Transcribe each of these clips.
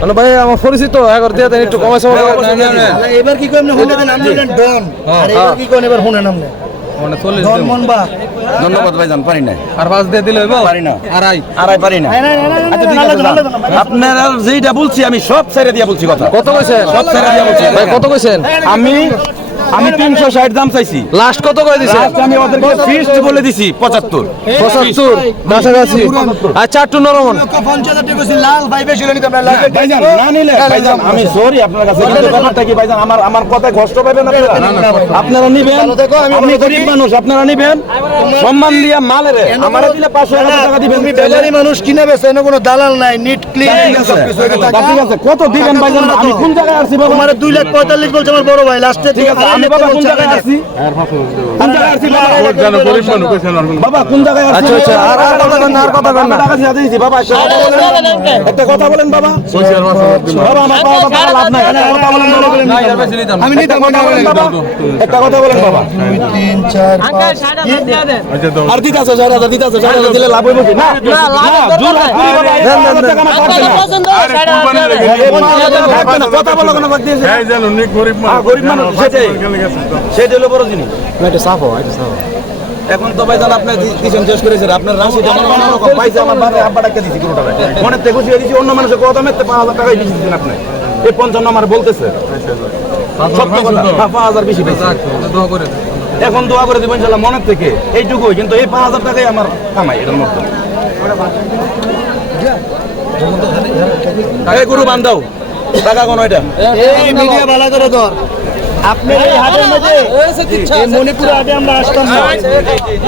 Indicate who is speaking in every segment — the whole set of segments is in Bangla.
Speaker 1: মানে ভাই আমার পরিচিত একবার দিয়ে দেন একটু কমাই সময়
Speaker 2: এবার কি করেন হুনে দেন আপনি ডন। আর এবার কি করেন এবার হুনেন আপনি।
Speaker 1: মানে চল্লিশ
Speaker 3: ধন্যবাদ ভাইজান পারি না
Speaker 1: আর পাঁচ দিয়ে দিলে হইব?
Speaker 3: পারি না।
Speaker 1: আড়াই।
Speaker 3: আড়াই পারি না।
Speaker 2: না, না, না, না, না,
Speaker 3: আচ্ছা আপনারা যেইটা বলছি আমি সব ছেড়ে দিয়ে বলছি কথা।
Speaker 1: কত কইছেন?
Speaker 3: সব ছেড়ে দিয়ে বলছি।
Speaker 1: ভাই কত কইছেন?
Speaker 3: আমি আমি তিনশো ষাট দাম চাইছি।
Speaker 1: লাস্ট কত করে
Speaker 3: Last আমি ওদেরকে ফিস্ট বলে দিছি পঁচাত্তর।
Speaker 1: পঁচাত্তর কাছাকাছি আচ্ছা একটু নরমন
Speaker 2: লাল ভাই বেশি আমরা
Speaker 3: না নিলে ভাইজান আমি সরি আপনার কাছে কিন্তু ব্যাপারটা কি ভাইজান আমার আমার কথায় কষ্ট পাবেন আপনারা আপনারা নিবেন
Speaker 2: আমি
Speaker 3: আপনি গরিব মানুষ আপনারা নিবেন। সম্মান দিয়া মালের আমারে দিলে পাঁচশো টাকা দিবেন।
Speaker 2: বেচারি মানুষ কিনে বেছে এনে কোনো দালাল নাই নিট ক্লিন
Speaker 3: ঠিক আছে তা ঠিক আছে। কত দিবেন ভাইজান? আমি কোন জায়গায় আসছি বাবা
Speaker 2: তোমার দুই লাখ পঁয়তাল্লিশ বলছে আমার বড় ভাই লাস্টে
Speaker 3: ঠিক আছে। আমি বাবা কোন জায়গায় আসছি কোন জায়গায় আসছি বাবা বাবা কোন জায়গায় আসছি
Speaker 1: আচ্ছা, আচ্ছা, আর- আর কথা না, আর কথা না।
Speaker 3: টাকা দিয়ে দিয়েছি, বাবা একটা কথা বলেন একটা কথা বলেন বাবা বাবা আমার বাবা কথা লাভ নাই কথা বলেন বাবা
Speaker 2: আমি নিতে
Speaker 3: কথা বলেন বাবা একটা কথা বলেন বাবা
Speaker 2: তিন চার পাঁচ
Speaker 3: আর দিতে আছে ছয় হাজার দিতে আছে ছয় হাজার দিলে লাভ হইব কি না জোর বাবা কথা বলো কেন বাদ দিয়েছে হ্যাঁ, গরিব মানুষ সেটাই সেটাই হলো বড় জিনিস। এখন তো ভাই জান আপনি শেষ করেছেন আপনার রাশি অন্যরকম পাইছে আমার বাবা আব্বা টাকা দিছি কোনো টাকা মনে থেকে খুশি অন্য মানুষের কত মেতে পাঁচ হাজার টাকাই বেশি দিচ্ছেন আপনি। এই পঞ্চান্ন আমার বলতেছে। সত্য কথা পাঁচ হাজার বেশি এখন দোয়া করে দিবেন ইনশাল্লাহ মনের থেকে। এইটুকুই কিন্তু এই পাঁচ হাজার টাকাই আমার কামাই এটার মধ্যে। গরু বান্ধাও। টাকা কোন এটা।
Speaker 2: এই মিডিয়া ভালো করে ধর। আপনার এই হাটের মধ্যে মণিপুর হাটে আমরা আসতাম না।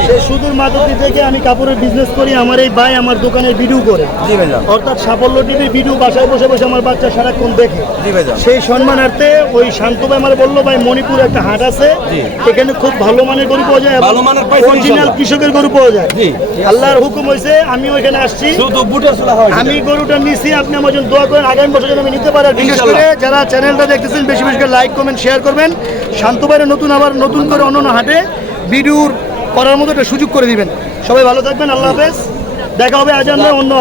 Speaker 2: সেই সুদূর মাদুতি থেকে আমি কাপড়ের বিজনেস করি আমার এই ভাই আমার দোকানের ভিডিও করে। অর্থাৎ সাফল্য টিভির ভিডিও বাসায় বসে বসে আমার বাচ্চা সারাক্ষণ দেখে। সেই সম্মানার্থে ওই শান্ত ভাই আমার বলল ভাই মণিপুর একটা হাট আছে। এখানে খুব ভালো মানের গরু পাওয়া যায়
Speaker 3: ভালো মানের
Speaker 2: অরিজিনাল কৃষকের গরু পাওয়া যায়। আল্লাহর হুকুম হয়েছে আমি ওইখানে আসছি।
Speaker 3: হয়
Speaker 2: আমি গরুটা নিছি আপনি আমার জন্য দোয়া করেন আগামী বছর আমি নিতে পারি। বিশেষ করে যারা চ্যানেলটা দেখতেছেন বেশি বেশি করে লাইক কমেন্ট শেয়ার করবেন। শান্ত বাইরে নতুন আবার নতুন করে অন্য অন্য হাটে ভিডিওর করার মতো একটা সুযোগ করে দিবেন। সবাই ভালো থাকবেন আল্লাহ হাফেজ। দেখা হবে আজ আমরা অন্য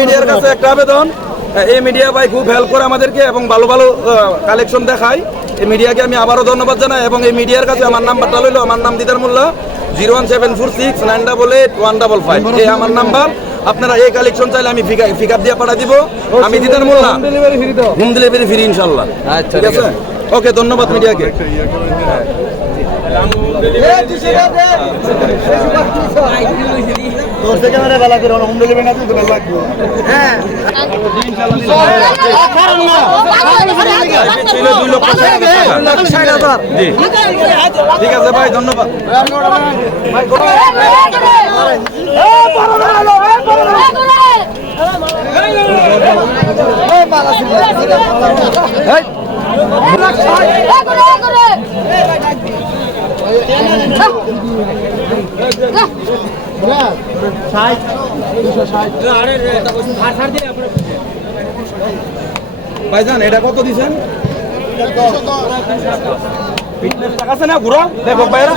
Speaker 3: মিডিয়ার কাছে একটা আবেদন। এই মিডিয়া ভাই খুব হেল্প করে আমাদেরকে এবং ভালো ভালো কালেকশন দেখায়। এই মিডিয়াকে আমি আবারও ধন্যবাদ জানাই এবং এই মিডিয়ার কাছে আমার নাম্বারটা লইলো আমার নাম Didar Molla zero one seven four six nine double eight one double five এই আমার নাম্বার। আপনারা এই কালেকশন চাইলে আমি পিক আপ দিয়ে পাঠা দিব। আমি Didar Molla.
Speaker 1: Delivery
Speaker 3: home delivery free ইনশাল্লাহ।
Speaker 1: আচ্ছা,
Speaker 3: ঠিক আছে। ওকে ধন্যবাদ মিডিয়াকে। ঠিক আছে ভাই ধন্যবাদ। ভাইজান এটা কত দিছেন? ফিটনেস আছে না ঘুরো দেখো ভাইরা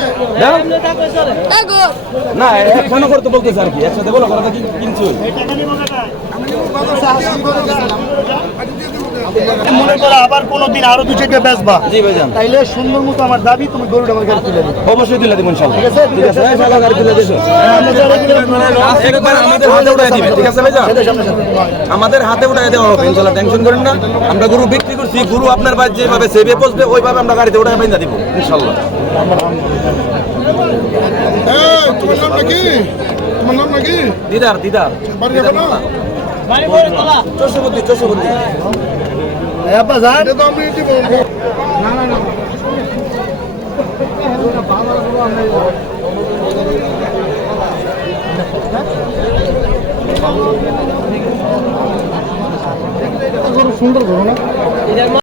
Speaker 3: না একখানে করতে বলতেছে আর কি একসাথে বলো কথা কি কিনছো
Speaker 2: মনে করো আবার কোনোদিন আরও দু চারটে বেচবা
Speaker 3: জি ভাইজান।
Speaker 2: তাইলে সুন্দর মতো আমার দাবি তুমি গরুটা আমার কাছে তুলে দেবে
Speaker 3: অবশ্যই দিলে দিব ইনশাআল্লাহ
Speaker 2: ঠিক আছে?
Speaker 3: ঠিক আছে এই গাড়ি দিলে দিছো
Speaker 2: আমরা যারা এগুলো
Speaker 3: একবার আমাদের হাতে উঠাই দিবে ঠিক আছে ভাইজান?
Speaker 2: সামনে সামনে
Speaker 3: আমাদের হাতে উঠাই দেওয়া হবে ইনশাআল্লাহ টেনশন করেন না। আমরা গরু বিক্রি করছি গরু আপনার বাড়ি যেভাবে সেভে পৌঁছবে ওইভাবে আমরা গাড়িতে উঠাই বাইন্দা দিব। ইনশাআল্লাহ
Speaker 4: এই, তোমার নাম নাকি? তোমার নাম নাকি?
Speaker 3: দিদার দিদার।
Speaker 4: বাড়ি যাবে না?
Speaker 3: চৌষবন্দি চৌষবন্দি
Speaker 4: আমি দিব